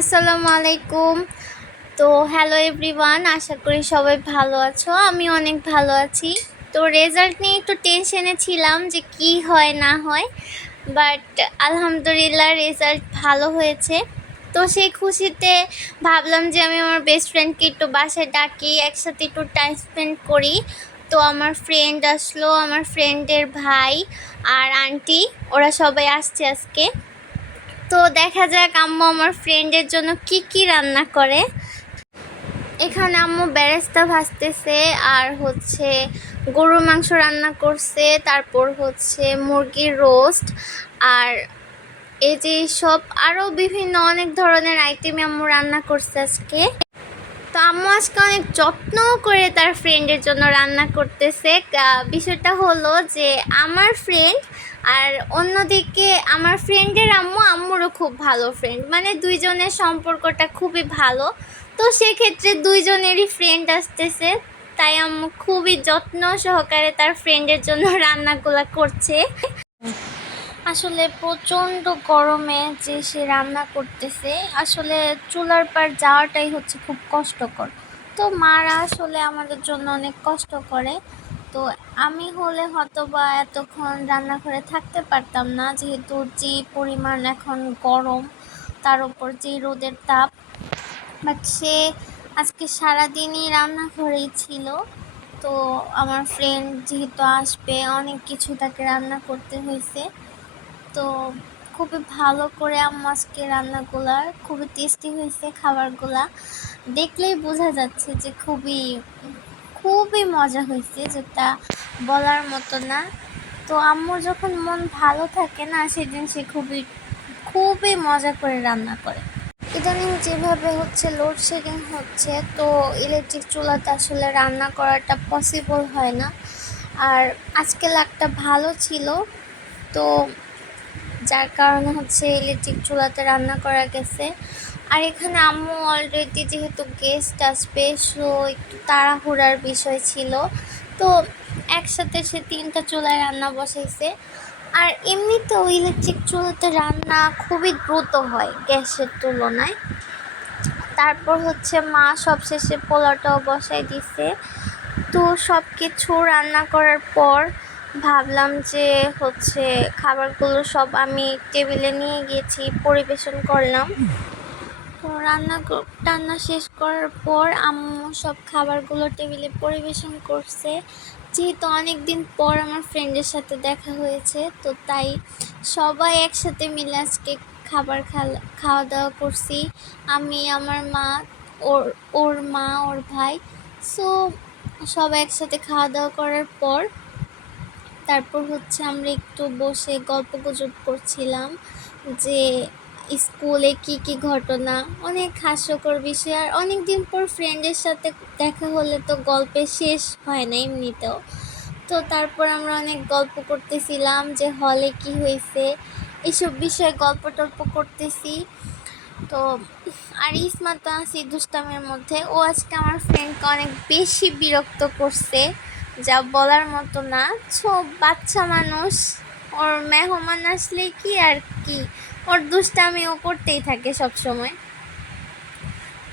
আসসালামু আলাইকুম। তো হ্যালো এভরিওয়ান, আশা করি সবাই ভালো আছো। আমি অনেক ভালো আছি। তো রেজাল্ট নিয়ে একটু টেনশনে ছিলাম যে কি হয় না হয়, বাট আলহামদুলিল্লাহ রেজাল্ট ভালো হয়েছে। তো সেই খুশিতে ভাবলাম যে আমি আমার বেস্ট ফ্রেন্ডকে একটু বাসায় ডাকি, একসাথে একটু টাইম স্পেন্ড করি। তো আমার ফ্রেন্ড আসলো, আমার ফ্রেন্ডের ভাই আর আন্টি, ওরা সবাই আসছে আজকে। তো দেখা যাক আম্মু আমার ফ্রেন্ডের জন্য কি কি রান্না করে। এখানে আম্মু বেরেস্তা ভাজতেছে, আর হচ্ছে গরুর মাংস রান্না করছে, তারপর হচ্ছে মুরগির রোস্ট, আর এই যে সব আরও বিভিন্ন অনেক ধরনের আইটেম আম্মু রান্না করছে আজকে। তো আম্মু আজকে অনেক যত্ন করে তার ফ্রেন্ডের জন্য রান্না করতেছে। বিষয়টা হলো যে আমার ফ্রেন্ড, আর অন্যদিকে আমার ফ্রেন্ডের আম্মু, আম্মুরও খুব ভালো ফ্রেন্ড, মানে দুইজনের সম্পর্কটা খুবই ভালো। তো সেক্ষেত্রে দুইজনেরই ফ্রেন্ড আসতেছে, তাই আম্মু খুবই যত্ন সহকারে তার ফ্রেন্ডের জন্য রান্নাগুলো করছে। আসলে প্রচণ্ড গরমে যে সে রান্না করতেছে, আসলে চুলার পার যাওয়াটাই হচ্ছে খুব কষ্টকর। তো মারা আসলে আমাদের জন্য অনেক কষ্ট করে। তো আমি হলে হয়তোবা এতক্ষণ রান্নাঘরে থাকতে পারতাম না, যেহেতু যে পরিমাণ এখন গরম, তার উপর যে রোদের তাপ। বাট সে আজকে সারাদিনই রান্নাঘরেই ছিল। তো আমার ফ্রেন্ড যেহেতু আসবে, অনেক কিছু তাকে রান্না করতে হয়েছে। তো খুবই ভালো করে আম্মু আজকে রান্নাগুলা খুবই টেস্টি হয়েছে। খাবারগুলা দেখলেই বোঝা যাচ্ছে যে খুবই খুবই মজা হয়েছে, যেটা বলার মতো না। তো আম্মুর যখন মন ভালো থাকে না, সেদিন সে খুবই খুবই মজা করে রান্না করে। ইদানিং যেভাবে হচ্ছে লোডশেডিং হচ্ছে, তো ইলেকট্রিক চুলাতে আসলে রান্না করাটা পসিবল হয় না। আর আজকে লাকটা ভালো ছিল, তো যার কারণে হচ্ছে ইলেকট্রিক চুলাতে রান্না করা গেছে। আর এখানে আম্মু অলরেডি যেহেতু গেস্ট আসবে, সো একটু তাড়াহুড়ার বিষয় ছিল, তো একসাথে সে 3টা চুলায় রান্না বসাইছে। আর এমনিতেও ইলেকট্রিক চুলাতে রান্না খুবই দ্রুত হয় গ্যাসের তুলনায়। তারপর হচ্ছে মা সবশেষে পোলাওটাও বসাই দিছে। তো সব কিছু রান্না করার পর ভাবলাম যে হচ্ছে খাবারগুলো সব আমি টেবিলে নিয়ে গেছি, পরিবেশন করলাম। তো টান্না শেষ করার পর আম্মু সব খাবারগুলো টেবিলে পরিবেশন করছে। যেহেতু অনেক দিন পর আমার ফ্রেন্ডের সাথে দেখা হয়েছে, তো তাই সবাই একসাথে মিলে আজকে খাওয়া দাওয়া করছি। আমি, আমার মা, ওর ওর মা, ওর ভাই। সো সবাই একসাথে খাওয়া দাওয়া করার পর তারপর হচ্ছে আমরা একটু বসে গল্পগুজব করছিলাম যে স্কুলে কি কি ঘটনা, অনেক হাস্যকর বিষয়। আর অনেক দিন পর ফ্রেন্ডের সাথে দেখা হলে তো গল্পের শেষ হয় না এমনিতেও। তো তারপর আমরা অনেক গল্প করতেছিলাম যে হলে কি হয়েছে, এইসব বিষয়ে গল্প টল্প করতেছি। তো আর ইসমা তো আছি দুষ্টামের মধ্যে, ও আজকে আমার ফ্রেন্ডকে অনেক বেশি বিরক্ত করছে, যা বলার মতো না। বাচ্চা মানুষ, ওর মেহমান আসলে কি আর কি, ওর দুষ্টামি ও করতেই থাকে সব সময়।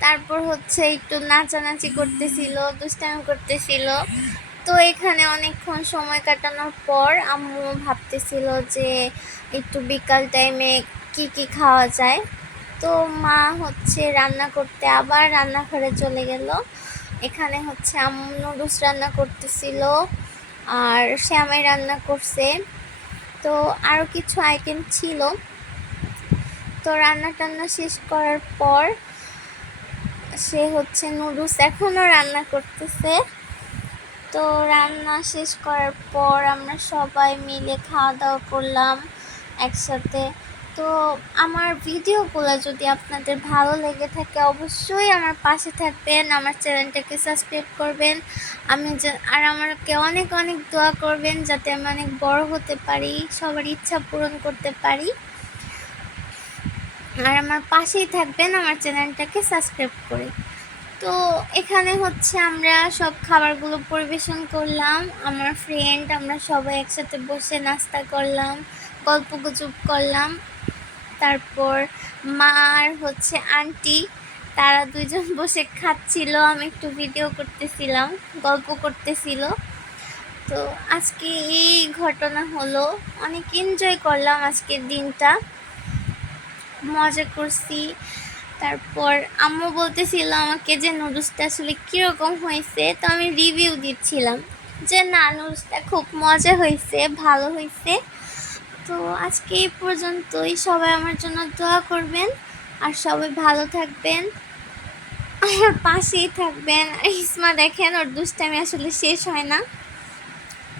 তারপর হচ্ছে একটু নাচানাচি করতেছিল, দুষ্টামি করতেছিল। তো এখানে অনেকক্ষণ সময় কাটানোর পর আম্মু ভাবতেছিল যে একটু বিকাল টাইমে কি কি খাওয়া যায়। তো মা হচ্ছে রান্না করতে আবার রান্নাঘরে চলে গেল। এখানে হচ্ছে আম্মু নুডলস রান্না করতেছিল, আর শ্যামাই রান্না করছে। তো আরও কিছু আইটেম ছিল। তো রান্না টান্না শেষ করার পর সে হচ্ছে নুডলস এখনও রান্না করতেছে। তো রান্না শেষ করার পর আমরা সবাই মিলে খাওয়া দাওয়া করলাম একসাথে। তো আমার ভিডিওগুলো যদি আপনাদের ভালো লেগে থাকে, অবশ্যই আমার পাশে থাকবেন, আমার চ্যানেলটাকে সাবস্ক্রাইব করবেন। আর আমাকে অনেক অনেক দোয়া করবেন, যাতে আমি অনেক বড় হতে পারি, সবার ইচ্ছা পূরণ করতে পারি। আর আমার পাশেই থাকবেন আমার চ্যানেলটাকে সাবস্ক্রাইব করে। তো এখানে হচ্ছে আমরা সব খাবারগুলো পরিবেশন করলাম, আমার ফ্রেন্ড, আমরা সবাই একসাথে বসে নাস্তা করলাম, গল্পগুজব করলাম। তারপর মা আর হচ্ছে আন্টি, তারা দুইজন বসে খাচ্ছিল, আমি একটু ভিডিও করতেছিলাম, গল্প করতেছিল। তো আজকে এই ঘটনা হলো, অনেক এনজয় করলাম আজকের দিনটা, মজা করছি। তারপর আম্মু বলতেছিল আমাকে যে নুডলসটা আসলে কীরকম হয়েছে, তো আমি রিভিউ দিচ্ছিলাম যে না, নুডলসটা খুব মজা হয়েছে, ভালো হয়েছে। তো আজকে এই পর্যন্তই, সবাই আমার জন্য দোয়া করবেন আর সবাই ভালো থাকবেন, আমার পাশেই থাকবেন। আর ইসমা দেখেন, ওর দুষ্টামি আসলে শেষ হয় না।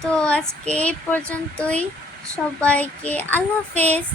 তো আজকে এই পর্যন্তই, সবাইকে আল্লাহ হাফেজ।